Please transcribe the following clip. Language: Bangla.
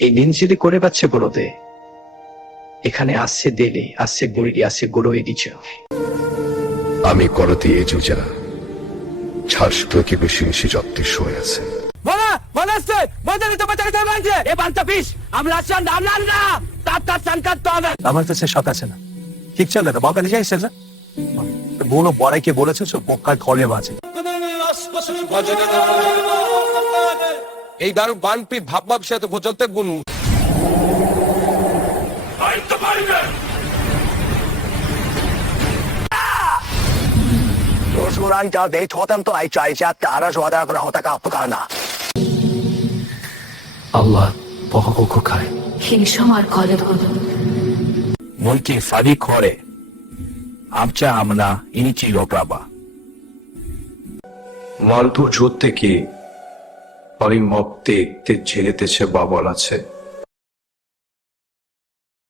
এই নিনজিলি করে পাচ্ছে বড়দে এখানে আসছে দেলে আসছে গড়ি আসছে গড়ই দিচ্ছে আমি করতে এই জুজা ছাড় তোকে বেশি বেশি যত্নে শুয়ে আছে বলা বলাste বদলি তো বাঁচাতে চাইছে এ বান্তা পিস আমরা আসছেন আমরা না তার সংকাত তো হবে আমার কাছে শখ আছে না ঠিক চলে না বাবা নিজে এসেছে বলো বড়াইকে বলেছো বক্কার ঘরে বাজে এই দারু বানপি ভাবভাব সাথে গোচলতে গুণ 소소랑 내 초담도 아이 짜이자 따라서 하다가 하다가 아프가나 Allah 보고 가이 হিংসমর কলে ধরল 뭔지 사리 거래 암자 아무나 이니치 로브라바 মালদু জোর থেকে অরিম মপ দেখতে ছেড়েতেছে বাবল আছে